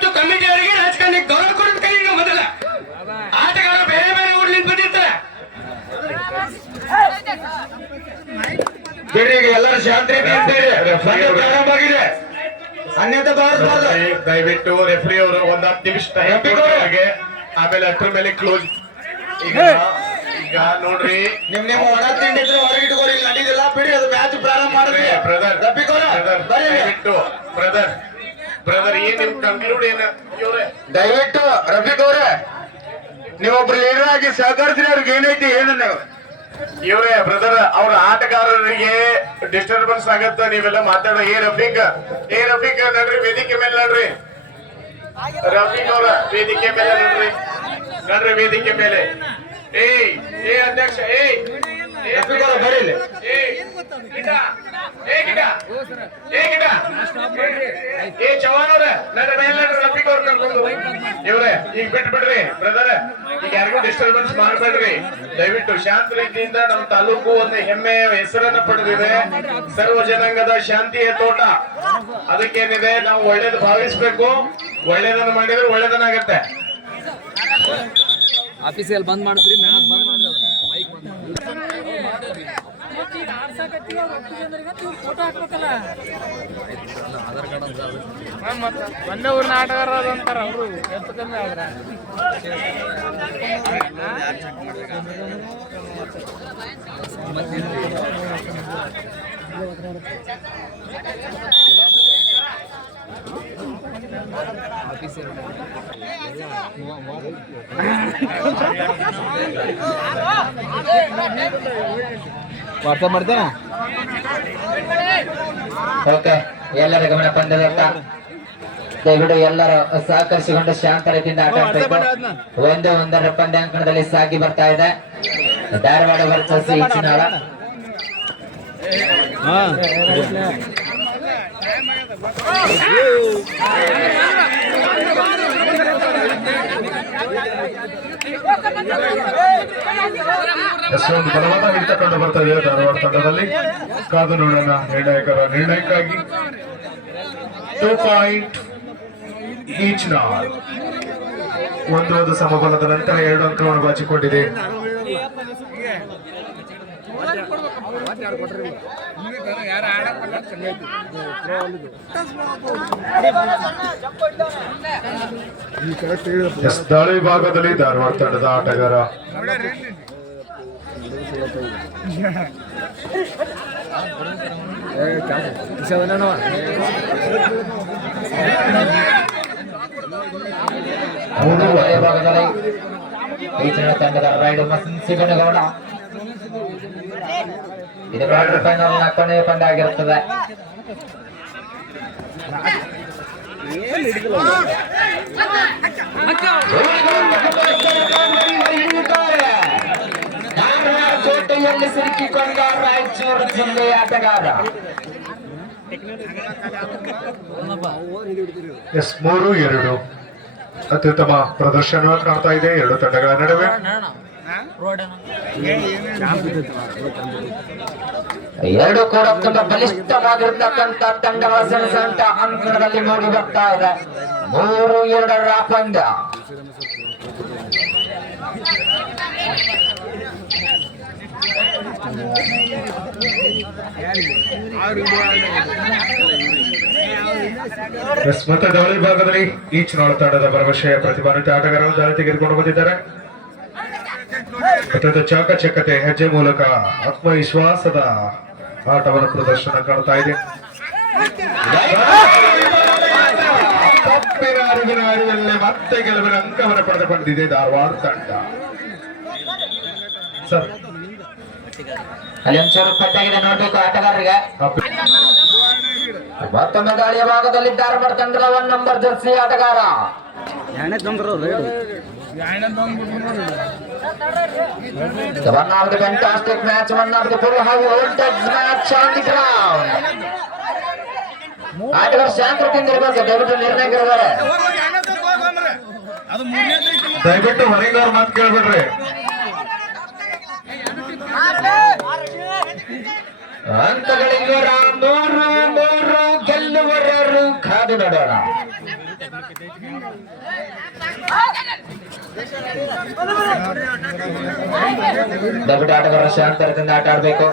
ಮತ್ತು ಕಮಿಟಿಯವರಿಗೆ ರಾಜಕಾರಣಿ ಗೌರವ ಕೊಡೋದು ಕೈ ಮೊದಲ ಆಟಗಾರ ಬೇರೆ ಬೇರೆ ಊರ್ಲಿಂದ ಬಂದಿರ್ತಾರೆ. ಬಿಡ್ರಿ ಈಗ ಎಲ್ಲರೂ ಶಾಂತಿ ಪ್ರಾರಂಭ ಆಗಿದೆ. ಅನ್ಯತೆ ಬಾರಿಸಬಾರ್ದು. ದಯವಿಟ್ಟು ರೆಫ್ರಿ ಅವರು ಒಂದ್ 10 ನಿಮಿಷ ಆಮೇಲೆ ಅದ್ರ ಮೇಲೆ ಕ್ಲೋಸ್. ಈಗ ನೋಡ್ರಿ ನಿಮ್ಮ ಒಣ ತಿಂಡಿ ಇದ್ರೆ ಹೊರಗಿಟ್ಕೋರಿ, ನಡೀದಿಲ್ಲ ಬಿಡಿ, ಅದು ಮ್ಯಾಚ್ ಪ್ರಾರಂಭ ಮಾಡಿದ್ರಿ. ಬ್ರದರ್ ಏನ್ ನಿಮ್ ಕನ್ಕ್ಲೂಡ್ ಏನ? ದಯವಿಟ್ಟು ರಫೀಕ್ ಅವ್ರೆ, ನೀವೊಬ್ರು ಲೀಡರ್ ಆಗಿ ಸಹಕರಿಸಿದ್ರೆ ಅವ್ರಿಗೆ ಏನೈತಿ ಏನು ನೀವು ಇವ್ರೆ ಬ್ರದರ್ ಅವ್ರ ಆಟಗಾರರಿಗೆ ಡಿಸ್ಟರ್ಬೆನ್ಸ್ ಆಗತ್ತ. ನೀವೆಲ್ಲ ಮಾತಾಡೋ. ಏ ರಫೀಕ್ ನಡ್ರಿ ವೇದಿಕೆ ಮೇಲೆ ನಡ್ರಿ. ರಫೀಕ್ ಅವ್ರ ವೇದಿಕೆ ಮೇಲೆ ನಡ್ರಿ ವೇದಿಕೆ ಮೇಲೆ. ಏ ಅಧ್ಯಕ್ಷ ಬರೀಲಿ. ಚವಾನ್ ಅವ್ರ ನಡ್ರಿ ರಫೀಕ್ ಅವ್ರ ಕರ್ಕೊಂಡು. ಇವ್ರೆ ಈಗ ಬಿಟ್ಬಿಡ್ರಿ ಬ್ರದರ್, ಈಗ ಯಾರಿಗೂ ಡಿಸ್ಟರ್ಬೆನ್ಸ್ ಮಾಡ್ಬೇಡ್ರಿ. ದಯವಿಟ್ಟು ಶಾಂತ ರೀತಿಯಿಂದ ನಮ್ಮ ತಾಲೂಕು ಒಂದು ಹೆಮ್ಮೆಯ ಹೆಸರನ್ನ ಪಡೆದಿದೆ, ಸರ್ವ ಜನಾಂಗದ ಶಾಂತಿಯ ತೋಟ. ಅದಕ್ಕೇನಿದೆ, ನಾವು ಒಳ್ಳೇದು ಭಾವಿಸ್ಬೇಕು. ಒಳ್ಳೇದನ್ನ ಮಾಡಿದ್ರೆ ಒಳ್ಳೇದನ್ನಾಗತ್ತೆ. ಆಫೀಸಿಯಲ್ಲಿ ಬಂದ್ ಮಾಡ್ತೀರಿ, ಮ್ಯಾಚ್ ಬಂದ್ ಮಾಡಿದ್ರೆ ಬೈಕ್ ಬಂದ್ ಫೋಟೋ ಹಾಕ್ಬೇಕಲ್ಲ. ಆಧಾರ್ ಕಾರ್ಡ್ ಮತ್ತೆ ಒಂದೇ ಊರಿನ ಆಟಗಾರ ಅಂತಾರ ಅವರು. ಎಷ್ಟು ಕಮ್ಮಿ ಆದ್ರ ವಾಟ್ಸಪ್ ಮಾಡ್ತೇನೆ. ಓಕೆ, ಎಲ್ಲರ ಗಮನ ಪಂದ್ಯದತ್ತ. ದಯವಿಟ್ಟು ಎಲ್ಲರೂ ಸಹಕರಿಸಿಕೊಂಡು ಶಾಂತ ರೀತಿಯಿಂದ ಆಟ ಆಡಬೇಕು. 1-1 ಪಂದ್ಯಾಂಕಣದಲ್ಲಿ ಸಾಗಿ ಬರ್ತಾ ಇದೆ ಧಾರವಾಡ ವರ್ಸಸ್ ಈಚಿನಾಳ. ಎಷ್ಟೊಂದು ಬಲವಾದ ಹಿಡಿತ ಕಂಡು ಬರ್ತಾ ಇದೆ ಧಾರವಾಡ ತಂಡದಲ್ಲಿ. ಕಾದು ನೋಡೋಣ ನಿರ್ಣಾಯಕರ ನಿರ್ಣಯಕ್ಕಾಗಿ. 2 ಪಾಯಿಂಟ್ ಈಚ್ ನಾಲ್. 1-1 ಸಮಬಲದ ನಂತರ 2 ಅಂಕಗಳನ್ನು ಬಾಚಿಕೊಂಡಿದೆ. ದಾಳಿ ಭಾಗದಲ್ಲಿ ಧಾರವಾಡ ತಂಡದ ಆಟಗಾರ ಭಾಗದಲ್ಲಿ ಈಚಿನ ತಂಡದ ರೈಡ್ ಮಸನ್ ಸಿಗನಗೌಡ. ಇದು ಕ್ವಾರ್ಟರ್ ಫೈನಲ್ ನ ಕೊನೆಯ ಪಂದ್ಯ ಆಗಿರುತ್ತದೆ. ಕೋಟೆಯಲ್ಲಿ ಸಿಲುಕಿಕೊಂಡ ರಾಯಚೂರು ಜಿಲ್ಲೆಯ ಆಟಗಾರ 3-2 ಅತ್ಯುತ್ತಮ ಪ್ರದರ್ಶನ ಕಾಣ್ತಾ ಇದೆ ಎರಡು ತಂಡಗಳ ನಡುವೆ. ಎರಡು ಕೂಡ ತುಂಬಾ ಬಲಿಷ್ಠವಾಗಿರ್ತಕ್ಕಂಥ ತಂಡಗಳ ಸೆಣಸಾಟ ಅಂಕಣದಲ್ಲಿ ಮೂಡಿ ಬರ್ತಾ ಇದೆ. 3-2 ಪಂದ್ಯ. ಮತ್ತೆ ದಾಳಿ ಭಾಗದಲ್ಲಿ ಈಚಿನಾಳ ತಂಡದ ಭರವಸೆಯ ಪ್ರತಿಭಾನ್ವಿತ ಆಟಗಾರರು ದಾಳಿ ತೆಗೆದುಕೊಂಡು ಬಂದಿದ್ದಾರೆ. ಅತ್ಯಂತ ಚಾಕಚಕ್ಯತೆ ಹೆಜ್ಜೆ ಮೂಲಕ ಆತ್ಮವಿಶ್ವಾಸದ ಆಟವನ್ನು ಪ್ರದರ್ಶನ ಕಾಣ್ತಾ ಇದೆ. ತಪ್ಪಿನ ಅರಿವಿನ ಅರಿವಲ್ಲಿ ಮತ್ತೆ ಗೆಲುವಿನ ಅಂಕವನ್ನು ಪಡೆದುಕೊಂಡಿದೆ ಧಾರವಾಡ ತಂಡ. ಸರ್ ಅಲ್ಲಿ ಒಂಚೂರು ಪಟ್ಟಾಗಿದೆ ನೋಡ್ಬೇಕು ಆಟಗಾರರಿಗೆ. ಮತ್ತೊಮ್ಮೆ ದಾಳಿಯ ಭಾಗದಲ್ಲಿ ಧಾರವಾಡ ತಂಡದ 1 ನಂಬರ್ ಜರ್ಸಿ ಆಟಗಾರ one of the fantastic match, one of the full high voltage match on the ground. ಆಟಗಾರ ಶಾಂತ ತಿಂದಿರ್ಬೇಕು, ದಯವಿಟ್ಟು ನಿರ್ಣಯಕರಿದ್ದಾರೆ. ದಯವಿಟ್ಟು ಹೊರಗಿನವ್ರ ಮಾತು ಕೇಳ್ಬಿಡ್ರಿ. ಹಂತಗಳಿಂದ 3-3 ಗೆಲ್ಲುವವರು ಕಾದು ನೋಡೋಣ. ದಯವಿಟ್ಟು ಆಟಗಾರರು ಶಾಂತರದಿಂದ ಆಟ ಆಡಬೇಕು.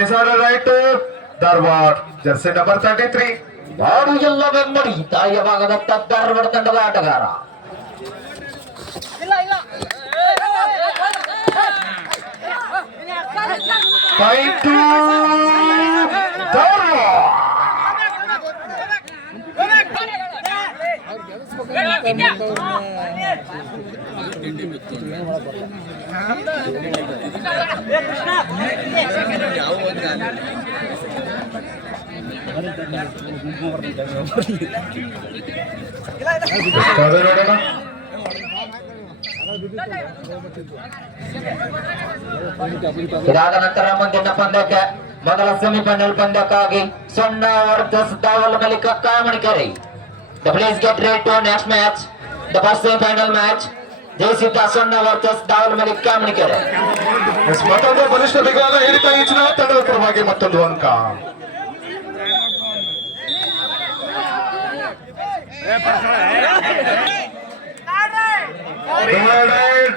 Decider right Dharwad Jersey number 33. ಬಾಡು ಎಲ್ಲ ಬೆಂಬಡಿ ತಾಯಿಯ ಭಾಗದತ್ತ ಧಾರವಾಡ ತಂಡದ ಆಟಗಾರ. Point to Dharwad. ನೋಡೋಣ. ಇದಾದ ನಂತರ ಮುಂದಿನ ಪಂದ್ಯಕ್ಕೆ ಮೊದಲ ಸೆಮಿಫೈನಲ್ ಪಂದ್ಯಕ್ಕಾಗಿ Sonna versus Dawal Malik Kamanikere. The please get ready to next match. The first semi-final match. ಜಯಸಿದ್ಧ ಸೊನ್ನ ವರ್ಸಸ್ ದಾವಲ್ ಮಲಿಕ ಕಾಮಣಿಕೆರೆ. ಮತ್ತೊಂದು ಬಲಿಷ್ಠ ದಿಗ್ಗಾಲ ಹಿಡಿತ ಈಚಿನ ತಂಡದ ಪರವಾಗಿ ಮತ್ತೊಂದು ಅಂಕ.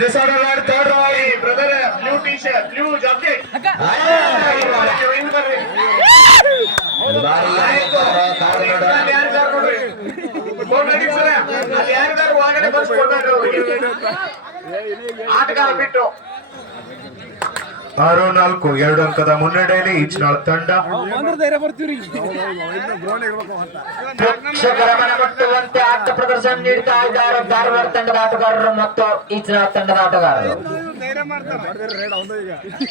Decider right third right brother blue T shirt blue jacket ಆಟಗಾರ ಬಿಟ್ಟು 6-4 2 ಅಂಕದ ಮುನ್ನಡೆಯಲ್ಲಿ ಈಚನಾಳ್ ತಂಡ. ಪ್ರೇಕ್ಷಕರ ಮನಮುಟ್ಟುವಂತೆ ಆಟ ಪ್ರದರ್ಶನ ನೀಡ್ತಾ ಇದ್ದಾರೆ ಧಾರವಾಡ ತಂಡದ ಆಟಗಾರರು ಮತ್ತು ಈಚನಾಳ್ ತಂಡದ ಆಟಗಾರರು.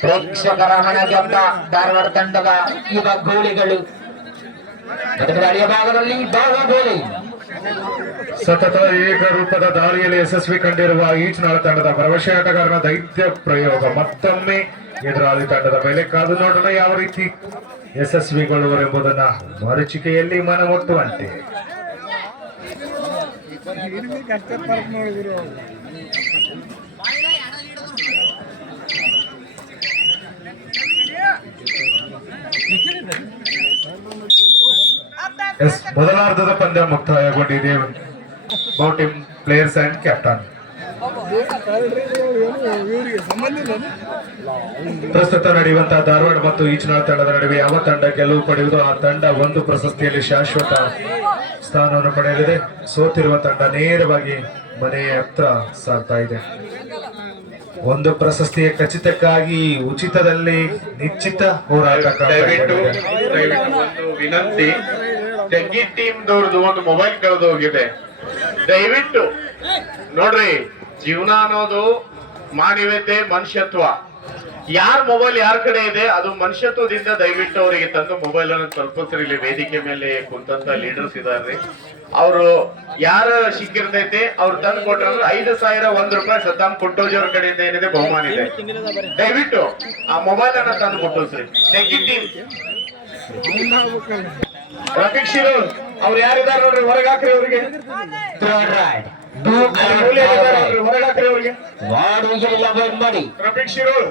ಪ್ರೇಕ್ಷಕರ ಮನ ಗೆದ್ದ ಧಾರವಾಡ ತಂಡದ ಯುವ ಗೋಲಿಗಳು. ದಾಳಿಯ ಭಾಗದಲ್ಲಿ ಬಾವ ಗೋಲಿ. ಸತತ ಏಕರೂಪದ ದಾಳಿಯಲ್ಲಿ ಯಶಸ್ವಿ ಕಂಡಿರುವ ಈಚನಾಳ್ ತಂಡದ ಭರವಸೆ ಆಟಗಾರನ ದೈತ್ಯ ಪ್ರಯೋಗ ಮತ್ತೊಮ್ಮೆ ಎದುರಾಳಿ ತಂಡದ ಮೇಲೆ ಕಾದು ನೋಡೋಣ ಯಾವ ರೀತಿ ಯಶಸ್ವಿಗೊಳ್ಳುವರೆಂಬುದನ್ನ ಮರೀಚಿಕೆಯಲ್ಲಿ ಮನಮುಟ್ಟುವಂತೆ. ಮೊದಲಾರ್ಧದ ಪಂದ್ಯ ಮುಕ್ತಾಯಗೊಂಡಿದೆ. ಬೋಟಿಂಗ್ ಪ್ಲೇಯರ್ಸ್ ಅಂಡ್ ಕ್ಯಾಪ್ಟನ್. ಪ್ರಸ್ತುತ ನಡೆಯುವಂತಹ ಧಾರವಾಡ ಮತ್ತು ಈಚನಾಳ್ ತಂಡದ ನಡುವೆ ಯಾವ ತಂಡ ಗೆಲುವು ಪಡೆಯುವುದು ಆ ತಂಡ ಒಂದು ಪ್ರಶಸ್ತಿಯಲ್ಲಿ ಶಾಶ್ವತ ಸ್ಥಾನವನ್ನು ಪಡೆಯಲಿದೆ. ಸೋತಿರುವ ತಂಡ ನೇರವಾಗಿ ಮನೆಯ ಹತ್ರ ಸಾಗ್ತಾ ಇದೆ. ಒಂದು ಪ್ರಶಸ್ತಿಯ ಖಚಿತಕ್ಕಾಗಿ ಉಚಿತದಲ್ಲಿ ನಿಶ್ಚಿತ ಹೋರಾಟ. ದಯವಿಟ್ಟು ಒಂದು ವಿನಂತಿ, ಜಗ್ಗಿ ಟೀಮ್ ದವ್ರದ್ದು ಒಂದು ಮೊಬೈಲ್ ಕಳೆದು ಹೋಗಿದೆ. ದಯವಿಟ್ಟು ನೋಡ್ರಿ, ಜೀವನ ಅನ್ನೋದು ಮಾನವೀಯತೆ, ಮನುಷ್ಯತ್ವ. ಯಾರ ಮೊಬೈಲ್ ಯಾರ ಕಡೆ ಇದೆ ಅದು ಮನುಷ್ಯತ್ವದಿಂದ ದಯವಿಟ್ಟು ಅವರಿಗೆ ತಂದು ಮೊಬೈಲ್ ಅನ್ನು ತಲುಪಿಸ್ರಿ. ಇಲ್ಲಿ ವೇದಿಕೆ ಮೇಲೆ ಕುಂತಂತ ಲೀಡರ್ಸ್ ಇದಾರ್ರಿ, ಅವರು ಯಾರ ಸಿಕ್ಕಿರ್ತೈತೆ ಅವ್ರು ತಂದು ಕೊಟ್ರ 5,000 1 ರೂಪಾಯಿ ಸದ್ದಾಮ್ ಕುಂಟೋಜಿ ಅವ್ರ ಕಡೆಯಿಂದ ಏನಿದೆ ಬಹುಮಾನ ಇದೆ. ದಯವಿಟ್ಟು ಆ ಮೊಬೈಲ್ ಅನ್ನ ತಂದು ಮುಟ್ಟಿಸ್ರಿ. ಟೀಮ್ ರಫೀಕ್ ಶಿರೋಲ್ ಅವ್ರು ಯಾರಿದಾರ ನೋಡ್ರಿ, ಹೊರಗೆ ಹಾಕ್ರಿ ಅವ್ರಿಗೆ. ಹೊರಗೆ ಹಾಕ್ರಿ ಅವ್ರಿಗೆ. ರಫೀಕ್ ಶಿರೋಲ್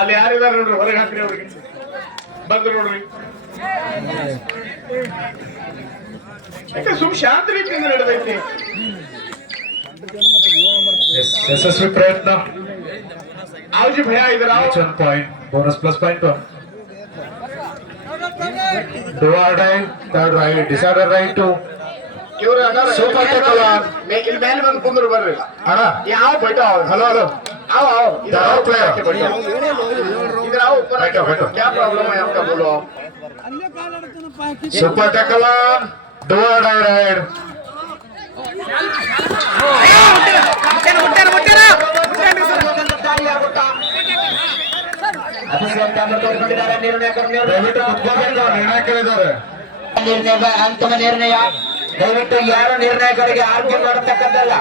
ಅಲ್ಲಿ ಯಾರಿದಾರ ನೋಡ್ರಿ, ಹೊರಗೆ ಹಾಕ್ರಿ ಅವ್ರಿಗೆ. ಬಂದ್ರು ನೋಡ್ರಿ, ಯಾಕೆ ಸುಮ್ ಶಾಂತ ರೀತಿಯಿಂದ ನಡೆದೈತಿ. ಯಶಸ್ವಿ ಪ್ರಯತ್ನ. आवजी भैया इधर आओ. 1 point bonus plus point 1. Dual right, third right, decider right to. ಇವ್ರು ಅಣ್ಣ Super tackle. ಇಲ್ಲಿ ಮೇಲೆ ಬಂದು ಕುಂದ್ರು ಬರ್ರಿ. ಅಣ್ಣ ಯಾವ बैठो हेलो हेलो आओ आओ इधर आओ player. इधर आओ ऊपर बैठो, बैठो. क्या प्रॉब्लम है आपका बोलो. Super tackle. Dual right. ನಿರ್ಣಾಯಕರಿದ್ದಾರೆ. ಅಂತಿಮ ನಿರ್ಣಯ. ದಯವಿಟ್ಟು ಯಾರು ನಿರ್ಣಯಗಳಿಗೆ ಆರ್ಗ್ಯೂ ಮಾಡತಕ್ಕದ್ದಲ್ಲ.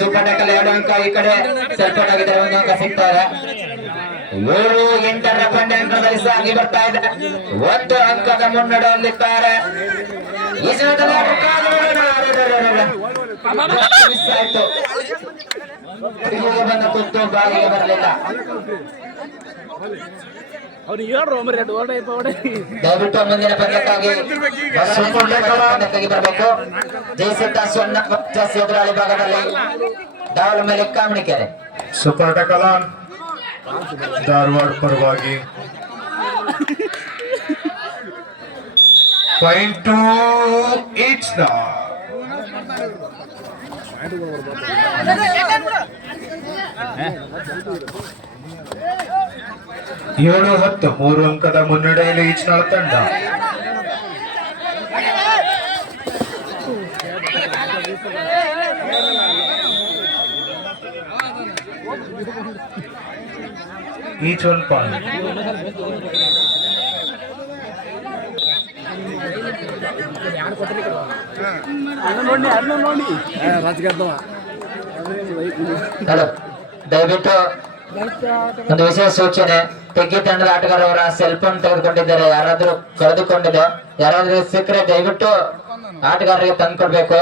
ಸೂಪರ್ ಟ್ಯಾಕಲ್ 2 ಅಂಕ, ಈ ಕಡೆ ಸೆಲ್ಫೇಟ್ ಆಗಿದ್ದಾರೆ 1 ಅಂಕ ಸಿಗ್ತಾರೆ. 7-8ರ ಪಂದ್ಯಾಂಕದಲ್ಲಿ ಸಾಗಿ ಬರ್ತಾ ಇದೆ. 1 ಅಂಕದ ಮುನ್ನಡೆಯಲ್ಲಿದ್ದಾರೆ. ಈ ಮಿಸ್ ಆಯ್ತು. ಬಂದ ತುತ್ತು ಬಾಗಿಗೆ ಬರಲಿಲ್ಲ. ಅವ್ರಿಗೆ ಹೇಳ್ರು ಒಮ್ಮೆ ಓಡೈ ದಯವಿಟ್ಟು ಮುಂದಿನ ಪಂದ್ಯಕ್ಕಾಗಿ ಪಂದ್ಯಕ್ಕಾಗಿ ಬರಬೇಕು. ಜಯಸಿದ್ಧ ಸೊನ್ನ ಎದುರಾಳಿ ಭಾಗದಲ್ಲಿ ದಾವಲ ಮೇಲೆ ಕಾಮಣಿಕೆರೆ. ಸೂಪರ್ ಟಕಲಾನ್ ಧಾರವಾಡ ಪರವಾಗಿ ಪಾಯಿಂಟ್ ಟು ಈಚ್ ನಾಳ್. 7-10 3 ಅಂಕದ ಮುನ್ನಡೆಯಲ್ಲಿ ಈಚ್ನಾಳ್ ತಂಡ. Each 1 point. ಹಲೋ, ದಯವಿಟ್ಟು ಒಂದು ವಿಶೇಷ ಸೂಚನೆ. ತೆಗ್ಗಿ ತಂಡದ ಆಟಗಾರರ ಸೆಲ್ ಫೋನ್ ತೆಗೆದುಕೊಂಡಿದ್ದಾರೆ. ಯಾರಾದ್ರೂ ಕಳೆದುಕೊಂಡಿದೆ, ಯಾರಾದ್ರೂ ಸಿಕ್ಕರೆ ದಯವಿಟ್ಟು ಆಟಗಾರರಿಗೆ ತಂದ್ಕೊಡ್ಬೇಕು.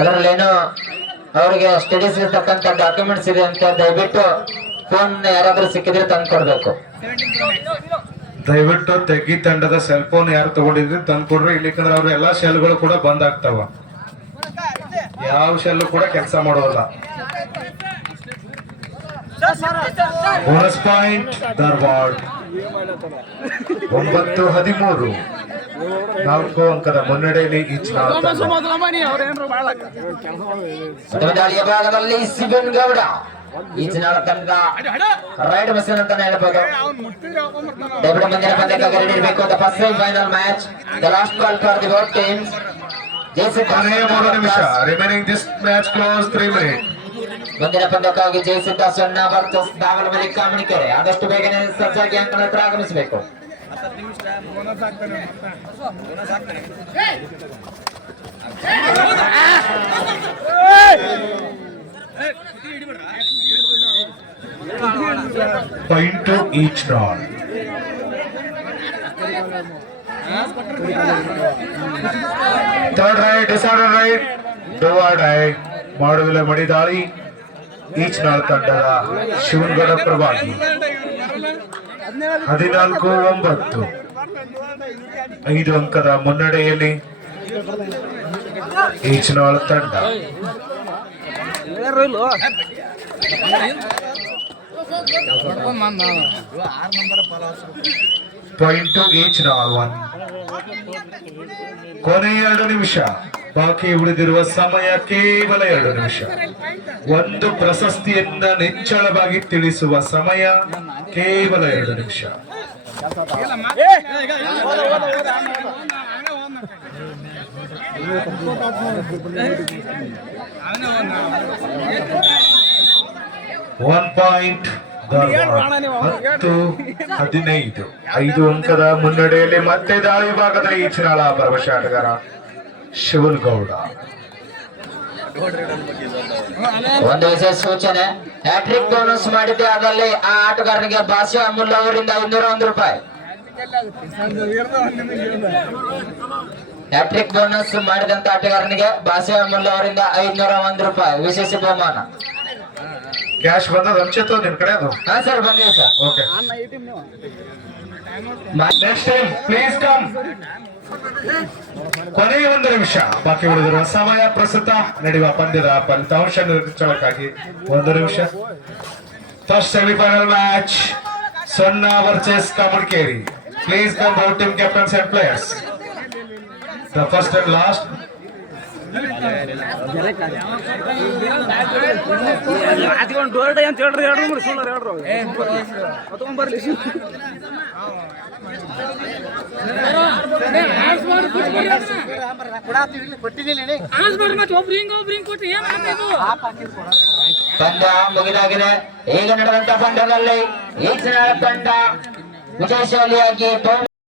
ಅದರಲ್ಲೇನು ಅವರಿಗೆ ಸ್ಟಡೀಸ್ ತಕ್ಕಂತ ಡಾಕ್ಯುಮೆಂಟ್ಸ್ ಇದೆ ಅಂತ ದಯವಿಟ್ಟು ಫೋನ್ ಯಾರಾದ್ರೂ ಸಿಕ್ಕಿದ್ರೆ ತಂದ್ಕೊಡ್ಬೇಕು. ದಯವಿಟ್ಟು ತೆಗ್ಗಿ ತಂಡದ ಸೆಲ್ ಫೋನ್ ಯಾರು ತಗೊಂಡಿದ್ರೆ ತಂದ್ಕೊಡ್ರಿ. ಇಲ್ಲಿಕಂದ್ರೆ ಅವ್ರ ಎಲ್ಲಾ ಶೆಲ್ಗಳು ಕೂಡ ಬಂದ್ ಆಗ್ತಾವ. ಯಾವ ಶೆಲ್ ಕೂಡ ಕೆಲಸ ಮಾಡೋಲ್ಲ. Bonus point Dharwad. 9-13 4 ಅಂಕದ ಮುನ್ನಡೆಯಲ್ಲಿ ಈಚ್ನಾಳ್ ತಂಡ. ದಾಳಿಯ ಭಾಗದಲ್ಲಿ ಸಿಬಿನ್ ಗೌಡ ಈಚಿನಾಳ ತಂಡ ರೈಡ್ ಮಿಷನ್ ಅಂತಾನೆ ಹೇಳ್ಬೋದು. ದಯವಿಟ್ಟು ಮುಂದಿನ ಪಂದ್ಯಕ್ಕಾಗಿ ರೆಡಿ ಇರಬೇಕು. The first final match, the last call for the both teams. ಕೊನೆಯ 3 ನಿಮಿಷ. Remaining this match close 3 minutes. ಮುಂದಿನ ಪಂದ್ಯಕ್ಕಾಗಿ ಜಯಸಿದ್ಧ ಸೊನ್ನ ವರ್ಸಸ್ ದಾವಲ ಮೇಲೆ ಕಾಮಣಿಕೆರೆ. ಆದಷ್ಟು ಬೇಗನೆ ಸಜ್ಜಾಗಿ ಅಂಕಣ ಹತ್ರ ಆಗಮಿಸಬೇಕು. Point to each round. Third right, disorder right, do or die. ಮಾಡುವಿಲೆ ಮಡಿದಾಳಿ ಈಚ್ನಾಳ್ ತಂಡದ ಶಿವನಗೌಡ ಪರವಾಗಿ 14-9 5 ಅಂಕದ ಮುನ್ನಡೆಯಲ್ಲಿ ಈಚ್ನಾಳ್ ತಂಡ. Point to Echnal 1. ಕೊನೆಯ 2 ನಿಮಿಷ ಬಾಕಿ ಉಳಿದಿರುವ ಸಮಯ ಕೇವಲ 2 ನಿಮಿಷ. ಒಂದು ಪ್ರಶಸ್ತಿಯನ್ನ ನಿಚ್ಚಳವಾಗಿ ತಿಳಿಸುವ ಸಮಯ ಕೇವಲ 2 ನಿಮಿಷ. ಒನ್ ಪಾಯಿಂಟ್ 10-15 5 ಅಂಕದ ಮುನ್ನಡೆಯಲ್ಲಿ ಮತ್ತೆ ದಾಳಿ ಭಾಗದ ಈಚಿನಾಳ ಭರವಸೆ ಆಟಗಾರ ಶಿವನಗೌಡ. ಒಂದು ವಿಶೇಷ ಸೂಚನೆ, ಹ್ಯಾಟ್ರಿಕ್ ಬೋನಸ್ ಮಾಡಿದ್ದೆ ಆದಲ್ಲಿ ಆ ಆಟಗಾರನಿಗೆ ಬಾಸಿಯ ಅಮೂಲ್ ಅವರಿಂದ 201 ರೂಪಾಯಿ. ಹ್ಯಾಟ್ರಿಕ್ ಬೋನಸ್ ಮಾಡಿದಂತ ಆಟಗಾರನಿಗೆ ಬಾಸಿಯ ಅಮೂಲ್ ಅವರಿಂದ 501 ರೂಪಾಯಿ ವಿಶೇಷ ಬಹುಮಾನ. ಕ್ಯಾಶ್ ಬಂದದ ಅಂಚೆತ್ತು ನಿನ್ ಕಡೆ ಅದು? ಹಾ ಸರ್, ಬಂದಿದೆ sir. Okay, next time please come. ಕೊನೆಯ 1 ನಿಮಿಷ ಬಾಕಿ ಉಳಿದಿರುವ ಸಮಯ. ಪ್ರಸ್ತುತ ನಡೆಯುವ ಪಂದ್ಯದ ಫಲಿತಾಂಶ ನಿರ್ಣಯಕ್ಕಾಗಿ 1 ನಿಮಿಷ. First semifinal match Sonna versus Kamanikeri. Please come both team captains and players. The first and last. ಡೋರ್ ಅಂತ ಹೇಳ್ರಿ, ಹೇಳ್ರಿ ಸುಳ್ಳು ಹೇಳ್ರು ಬರ್ಲಿ. ಪಂದ್ಯ ಮುಗಿದಾಗಿದೆ. ಈಗ ನಡೆದಂತ ಪಂದ್ಯದಲ್ಲಿ ಈಚಿನಾಳ ತಂಡ ವಿಜಯಶಾಲಿಯಾಗಿ